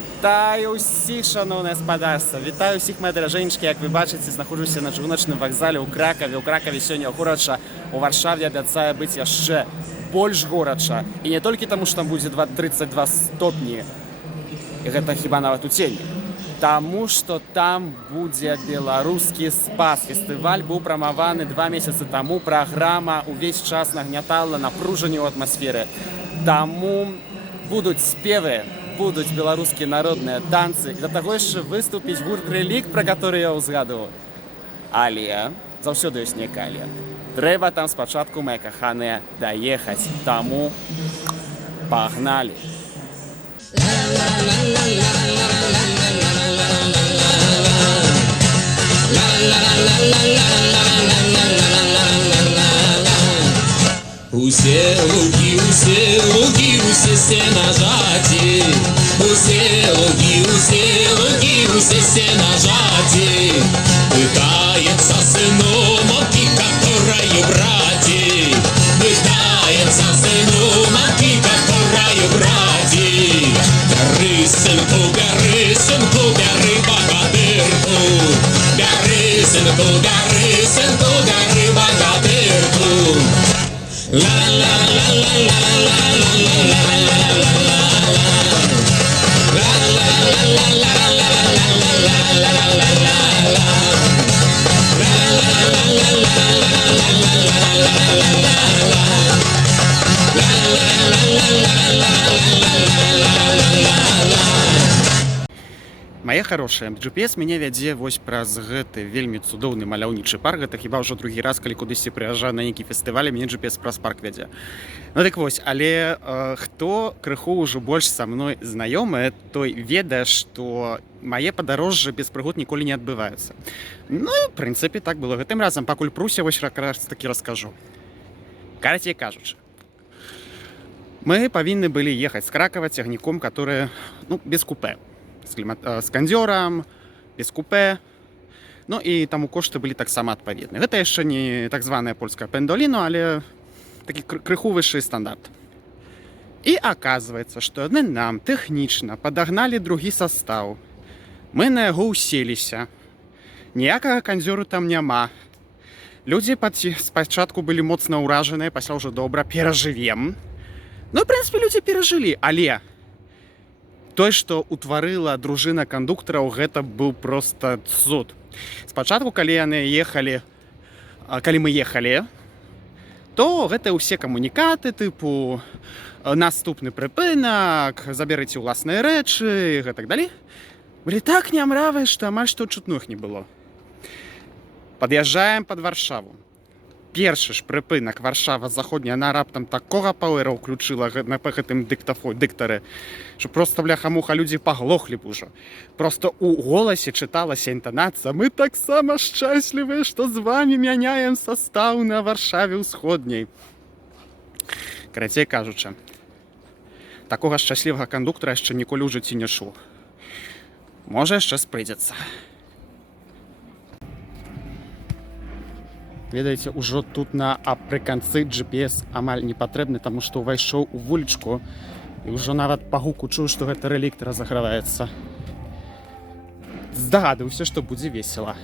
Вітаю ўсіх, шаноўнае спадарства. Вітаю ўсіх, мае даражэнечкі. Як вы бачыце, знаходжуся на чыгуначным вакзале ў Кракаве. У Кракаве сёння горача, у Варшаве абяцае быць яшчэ больш горача. І не толькі таму, што там будзе 32 стопні. І гэта хіба нават у цені. Таму, што там будзе беларускі спас. Фестываль быў прамаваны 2 месяцы таму. Праграма ўвесь час нагнятала напружанне ў атмасферы. Таму будуць спевы, будуць беларускія народныя танцы, і да таго яшчэ выступіць гурт Рэлікт, пра который я ўзгадываў. Але заўсёды ёсць нейкае але. Трэба там спачатку, мае каханыя, даехаць. Таму пагналі. Усе луки, усе сенажаті, усе луки, усе сенажаті. Пытается сыну мамки, которая брати, пытается сыну мамки, которая брати. Бяры, сынку, бяры богатырку, бяры, сынку, бяры богатырку. La la la la la la la Мае хорошыя, GPS мяне вядзе вось праз гэты вельмі цудоўны маляўнічы парк. Гэта хіба ўжо другі раз, калі кудысьці прыязджаю на нейкі фестываль, мяне GPS праз парк вядзе. Ну дык вось, але хто крыху ўжо больш са мной знаёмы, той ведае, што мае падарожжы без прыгод ніколі не адбываюцца. Ну і, в прынцыпе, так было гэтым разам. Пакуль пруся, вось якраз такі раскажу. Карацей кажучы, мы павінны былі ехаць з Кракава цягніком, который, без купе. З кандзёрам, без купе. Ну і таму кошты былі таксама адпаведныя. Гэта яшчэ не так званая польская пендоліно, але такі крыху вышэй стандарт. І аказваецца, што яны нам тэхнічна падагналі другі састаў. Мы на яго ўселіся. Ніякага кандзёру там няма. Людзі спачатку былі моцна ўражаныя, пасля ўжо добра перажывем. Ну, в прынцыпе, людзі перажылі, але той, што ўтварыла дружына кандуктараў, гэта быў проста цуд. Спачатку, калі мы ехалі, то гэта ўсе камунікаты, тыпу наступны прыпынак, забярыце ўласныя рэчы, гэтак далей. Былі так нямравыя, што амаль што чутно іх не было. Пад'язджаем пад Варшаву. Першы ж прыпынак Варшава заходняя, яна раптам такога пауэра ўключыла на гэтым дыктары, што проста бляха-муха людзі паглохлі б ужо. Проста ў голасе чыталася інтанацыя: мы таксама шчаслівыя, што з вамі мяняем састаў на Варшаве ўсходняй. Карацей кажучы, такога шчаслівага кандуктара яшчэ ніколі ў жыцці не чуў. Можа, яшчэ спрыйдзецца. Ведаеце, ужо тут напрыканцы GPS амаль не патрэбны, таму што ўвайшоў у вулічку і ўжо нават па гуку чую, што гэта Рэлікт разаграваецца. Здагадваўся, што будзе весела.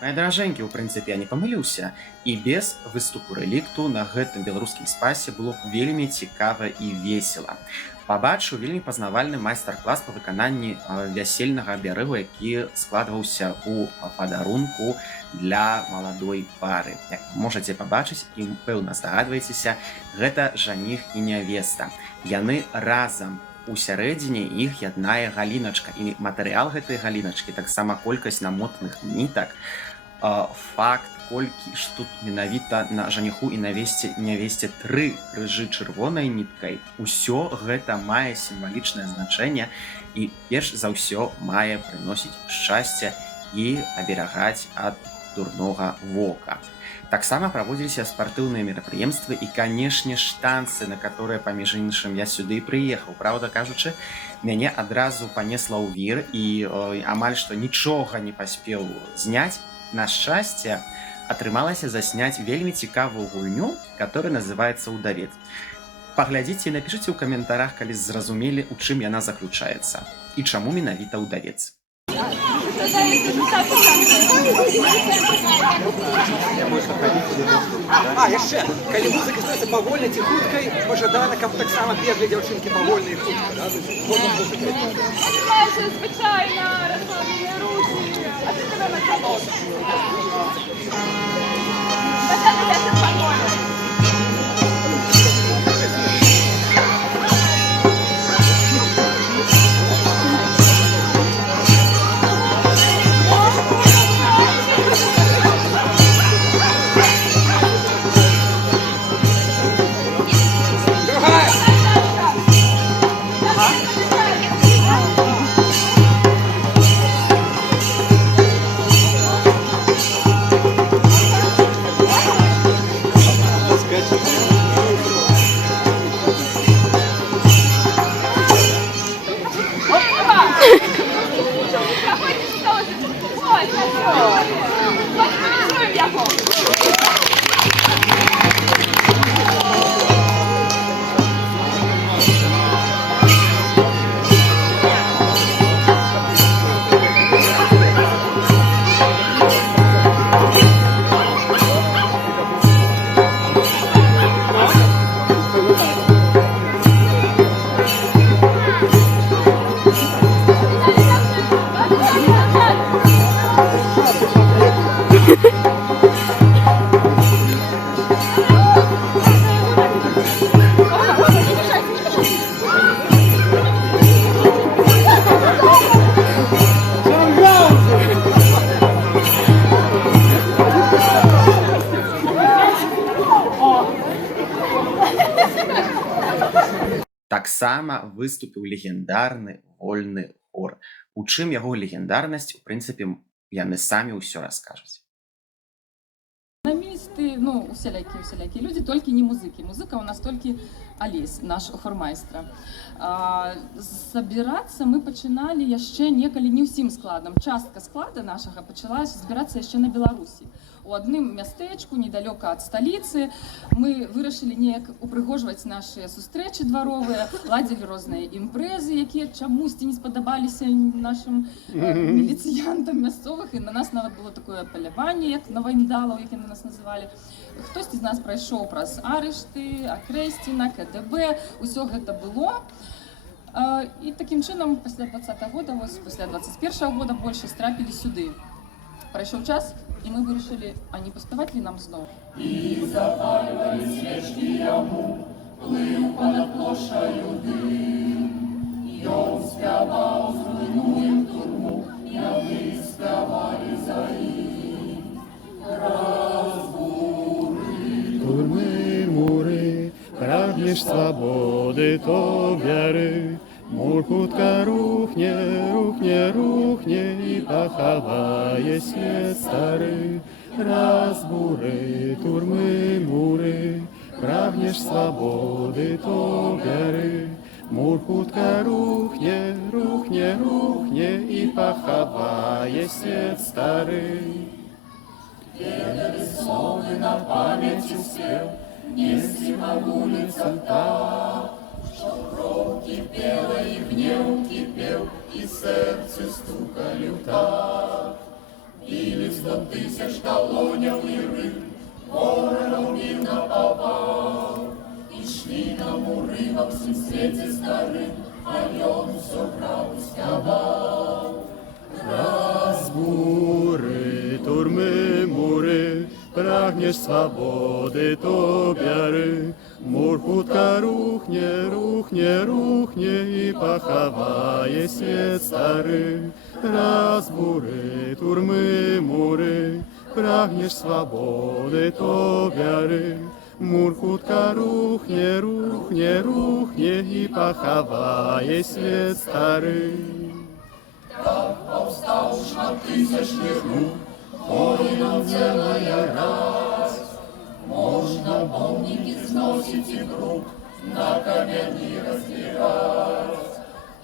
Мае даражэнькі, у прынцыпе, я не памыліўся. І без выступу Рэлікту на гэтым беларускім спасе было б вельмі цікава і весела. Пабачыў вельмі пазнавальны майстар-клас па выкананні вясельнага абярэгу, які складваўся ў падарунку для маладой пары. Як можаце пабачыць і, пэўна, здагадваецеся, гэта жаніх і нявеста. Яны разам. У сярэдзіне іх яднае галіначка. І матэрыял гэтай галіначкі, таксама колькасць намотаных нітак, факт, колькі ж тут менавіта на жаніху і нявесце 3 крыжы чырвонай ніткай. Усё гэта мае сімвалічнае значэнне і перш за ўсё мае прыносіць шчасце і аберагаць ад дурнога вока. Таксама праводзіліся спартыўныя мерапрыемствы і, канешне, танцы, на которые, паміж іншым, я сюды і прыехаў. Праўда кажучы, мяне адразу панесла ў вір і амаль што нічога не паспеў зняць. На шчасце, атрымалася засняць вельмі цікавую гульню, которая называецца «Удавец». Паглядзіце і напішыце ў каментарах, калі зразумелі, у чым яна заключаецца і чаму менавіта ўдавец. Яшчэ, калі музыка становіцца павольнай ці хуткай, пажадана, каб таксама беглі дзяўчынкі павольна і хутка. Майже звичайно розслаблені рухи. А ти тебе на цьому? Таксама выступіў легендарны вольны хор. У чым яго легендарнасць, у прынцыпе, яны самі ўсё раскажуць. Экономисты, ну, всякие люди, только не музыки. Музыка у нас только Олесь, наш хормайстра. Собираться мы починали еще некалі не ўсім складам. Частка склада нашага почала збирацца яшчэ на Беларусі. У адным мястэчку, недалёка ад сталіцы, мы вырашылі неяк упрыгожваць нашыя сустрэчы дваровыя, ладзілі розныя імпрэзы, якія чамусьці не спадабаліся нашым міліцыянтам мясцовых, і на нас нават было такое паляванне, як на вандалаў, як яны нас называлі. Хтосьці з нас прайшоў праз арышты, акрэсціна, КДБ, усё гэта было. І такім чынам, пасля 20-го года, пасля 21-го года большасць трапілі сюды. Прайшоў час, і мы вырашылі, а не паспяваць ли нам зноў? І запальвалі свечкі яму, плыў понад плошаю дым. Ён спяваў, зруйнуем турму, яны спявалі за ім. Разбуры, турмы, муры, прагнеш свабоды, то бяры. Мур хутка рухне, рухне, рухне, і пахавае свет стары. Разбуры, турмы, муры, прагнеш свабоды, то бяры. Мур хутка рухне, рухне, рухне, і пахавае свет стары. Ведалі словы на памяці спеў, несці па вуліцах так, що кров кипела, і гнев кипел, і серце стукали в так. Били 100 тисяч колоняв і риб, ворогов бив напопал. Ішли на мури во всім світі старим, а ён все грав і спявав. Разбури, турми, мури, прагнеш свободи, то бяри. Мур хутка рухне, рухне, рухне, і пахаває світ старий. Разбури, турми, мури, прагнеш свободи, то бяри. Мур хутка рухне, рухне, рухне, і пахаває світ старий. Так повстав шматтисячних рук, воїнам целая раз. Можна помники зносить і круг, на кам'яні розбирать.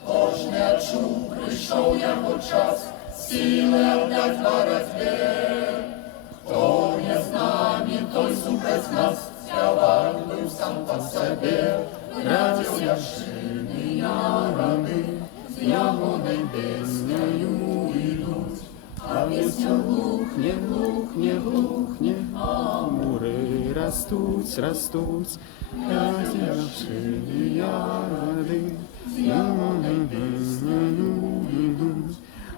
Тож не чув, прийшов його час, сили отдать боротьбе. Хто не з нами, той супроть нас, спявать був сам по собі. Rozjaśnieni jarany, z jałonej pieśnią idą. A ветер глухне, глухне, глухне, а муры растуть, растуть, озявшие яды.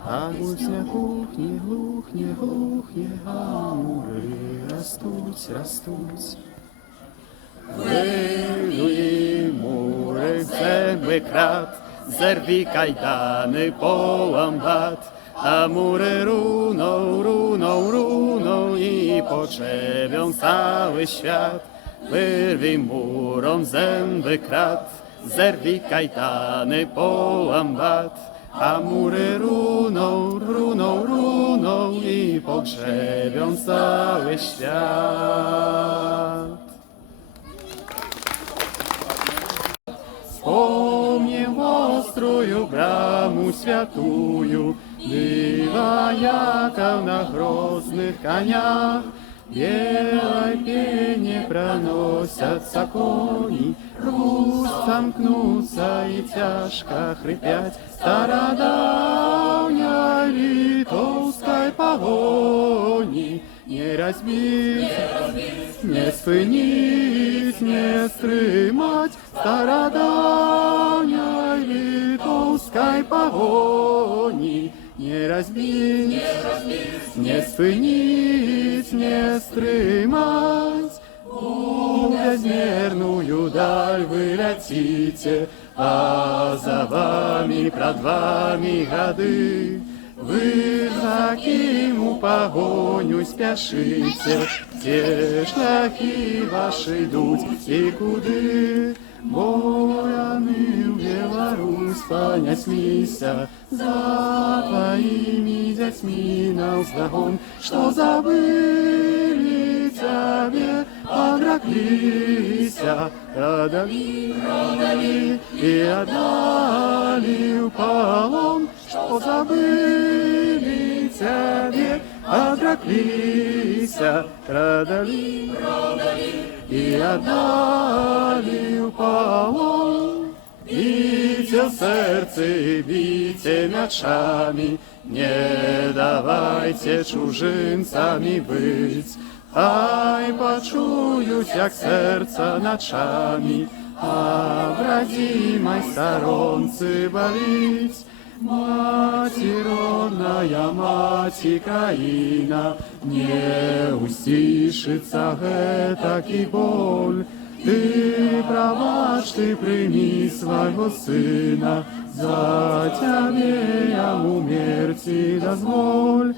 А гуся глухне, глухне, глухне, а муры растуть, растуть. Вилуй, мурek zęby krat, zerwij kajdany, połambat, a mury runą, runą, runą i potrzebią cały świat. Wyrwij murom zęby krat, zerwij kajdany, połambat, a mury runą, runą, runą i pogrzebią cały świat. Wspomnę ostrую bramу святую, była jaka na groznych koniach, białej pienie pronosiятся кони, Русь замкнутся и тяжко хрипять стародавней литовской погони. Не разбить, не спынить, не стрымать стародавней литовской погони. Не разбить, не спынить, не стрымать. В безмерную даль вы летите, а за вами, пред вами годы. Вы за ким у погоню спешите, те шляхи ваши идут и куды. Бояны в Беларусь понеслися за твоими детьми навздогон, что забыли тебе, отреклися, продали, продали и отдали в полон, что забыли тебе, отреклися, продали, продали и отдали в полон. Бійте в серці, бійте мечами, не давайте чужинцами быть. Хай почують, як серце ночами, а в родимой сторонці болить. Мати родная, мати країна, не усішиться гэтакі боль. Ты пробач, ты прими своего сына, за тебе я умерти дозволь.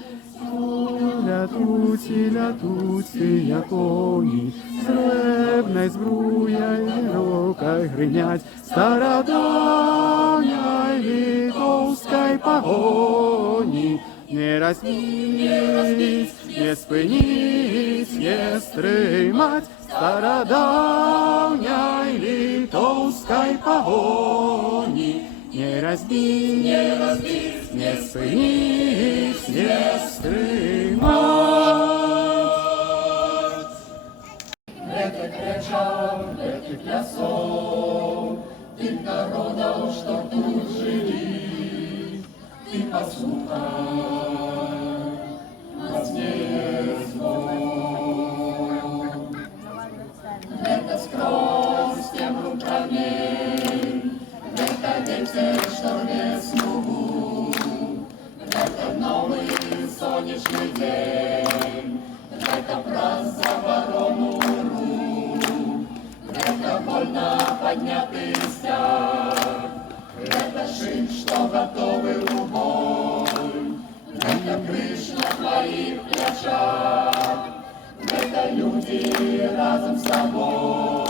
Лятуть я коні, сребной збруєй рукой гринять, стародавней литовской погони. Не разбить, не спынить, не стрымать стародавней литовской погони. Не разбить, не спынить, не стрымать. Это кричал, это плясал, ты народов, что тут жили, ты послухай, возьми свой. Это сквозь тем рукавей, это ветер, что рвет снегу, это новый солнечный день, это праз за ворону ру, это вольно поднятый стяг, это шин, что готовы в бой, это крыш на твоих плечах, это люди разом с тобой.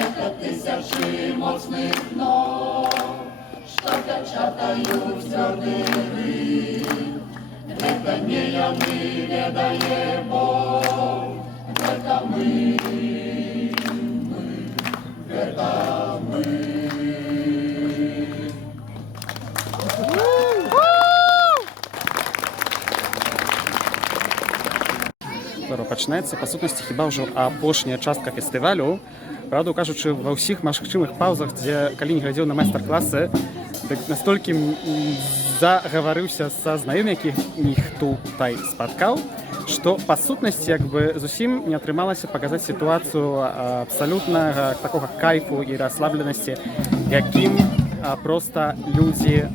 Это тысячи мощных ног, что качатают твердый рыб. Это не яны, ведая Бог, это мы, это мы. Пачынаецца па сутнасці хіба ўжо апошняя частка фестывалю. Правду кажучы, ва ўсіх магчымых паўзах, дзе калі не глядзеў на майстар-класы, дык настолькі загаварыўся са знаёмымі, якіх tutaj спаткаў, што па сутнасці як бы зусім не атрымалася паказаць сітуацыю абсалютнага такога кайфу і расслабленасці, якім проста людзі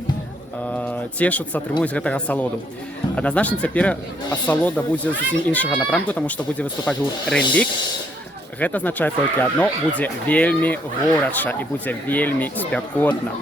цешуцца, атрымуюць гэтага асалоду. Адназначна цяпер асалода будзе зусім іншага напрамку, таму што будзе выступаць гурт Рэлік. Гэта азначае толькі адно, будзе вельмі горача і будзе вельмі спякотна.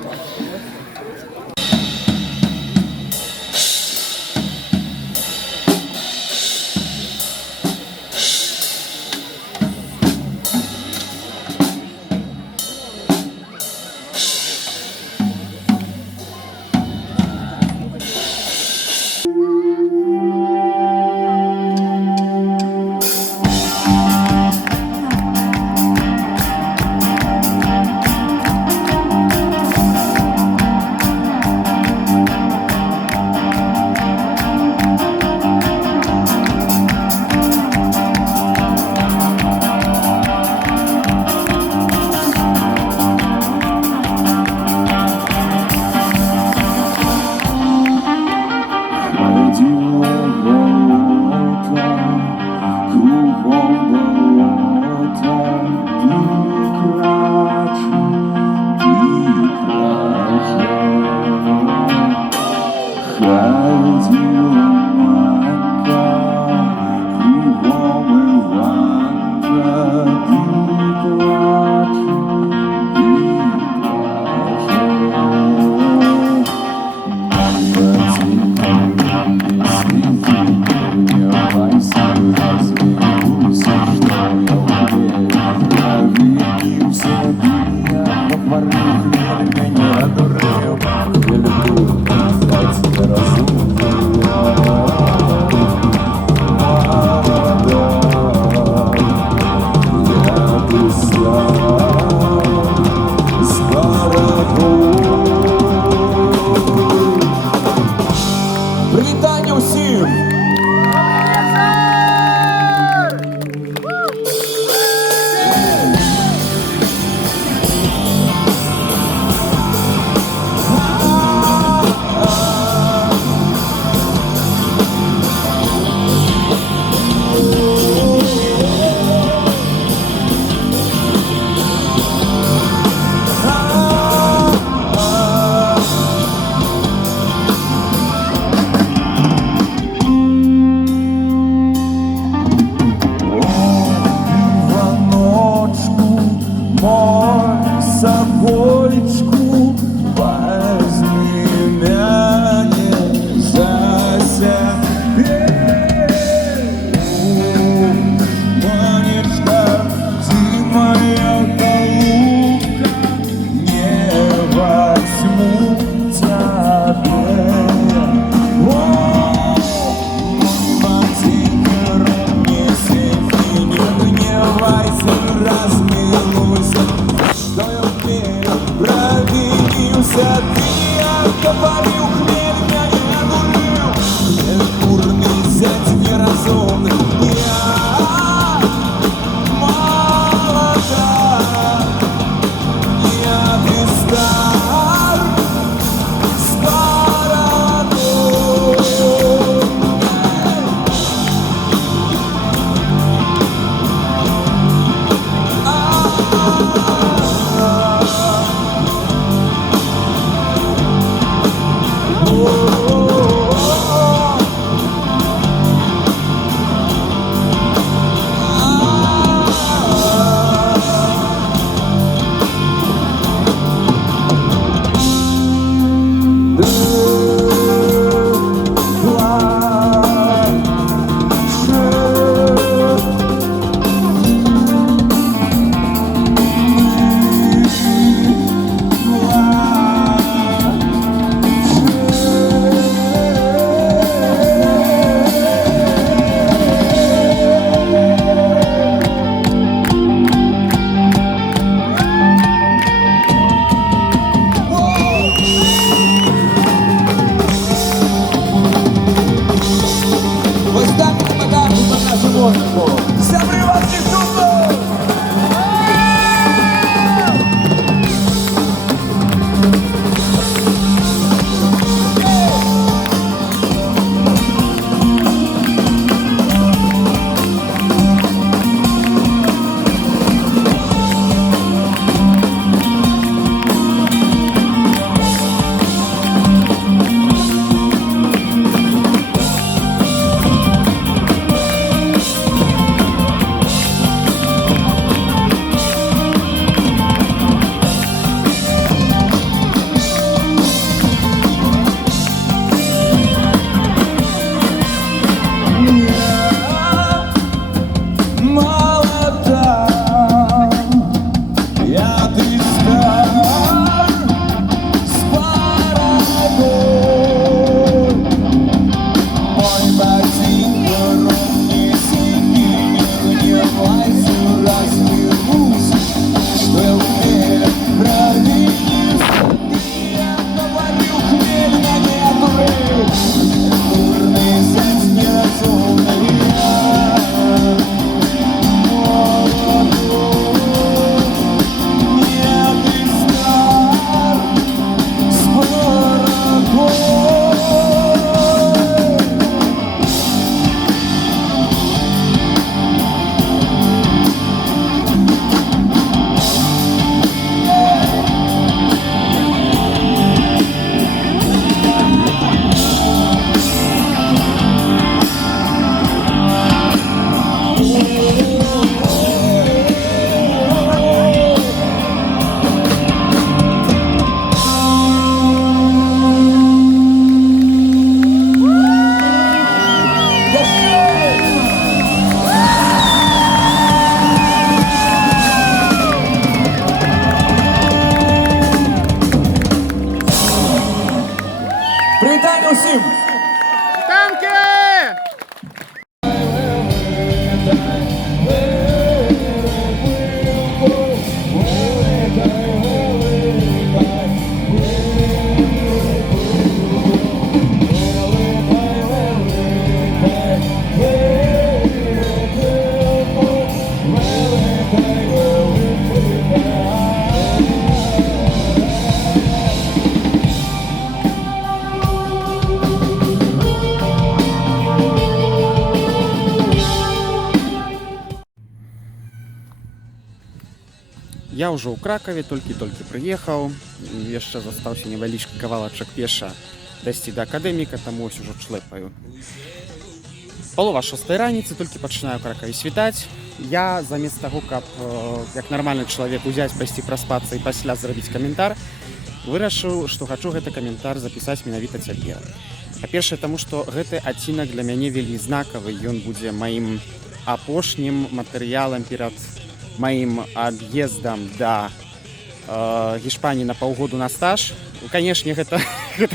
Привітання усім! Танки! Я ўжо ў Кракаве толькі прыехаў, яшчэ застаўся невялічкі кавалачак пеша дайсці да акадэміка, таму ось ужо шлэпаю. Палова 6 раніцы, толькі пачынаю ў Кракаве світаць. Я замест таго, каб як нармальны чалавек узяць, пайсці праспацца і пасля зрабіць каментар, вырашыў, што хачу гэты каментар запісаць менавіта цяпер. Па-першае, таму што гэты адцінак для мяне вельмі знакавы, ён будзе маім апошнім матэрыялам перад маім ад'ездам да Гішпаніі на паўгоду на стаж. Канешне, гэта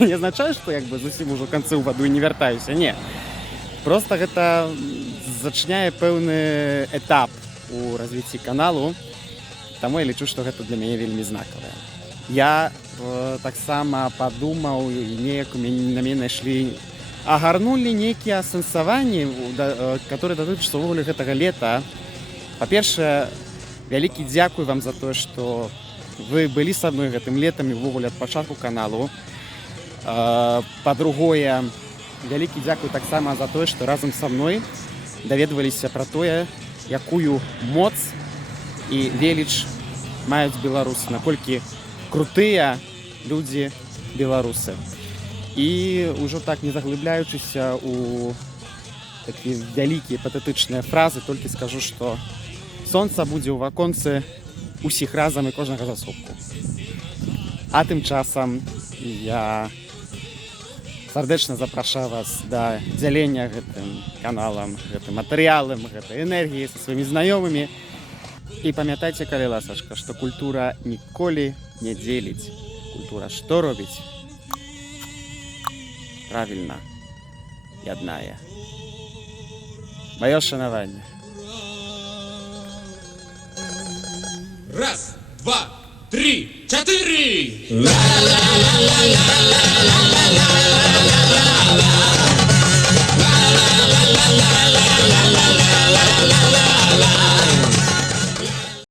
не азначае, што як бы зусім ужо канцы ў ваду і не вяртаюся. Не. Проста гэта зачыняе пэўны этап у развіцці каналу, таму я лічу, што гэта для мяне вельмі знакавае. Я таксама падумаў і неяк на мяне знайшлі, агарнулі нейкія асэнсаванні, которые датычацца ўвогуле гэтага лета. Па-першае, вялікі дзякуй вам за тое, што вы былі са мной гэтым летам і ўвогуле ад пачатку каналу. Па-другое, вялікі дзякуй таксама за тое, што разам са мной даведваліся пра тое, якую моц і веліч маюць беларусы, наколькі крутыя людзі беларусы. І ўжо так не заглыбляючыся ў такія вялікія патэтычныя фразы, толькі скажу, што сонца будзе ў ваконцы усіх разам і кожнага засобку. А тым часам я сардэчна запрашаю вас да дзялення гэтым каналам, гэтым матэрыялам, гэтай энергіяй са сваімі знаёмымі. І памятайце, калі ласачка, што культура ніколі не дзеліць. Культура што робіць? Правільна, яднае. Маё шанаванне. Раз, два, три, четыре!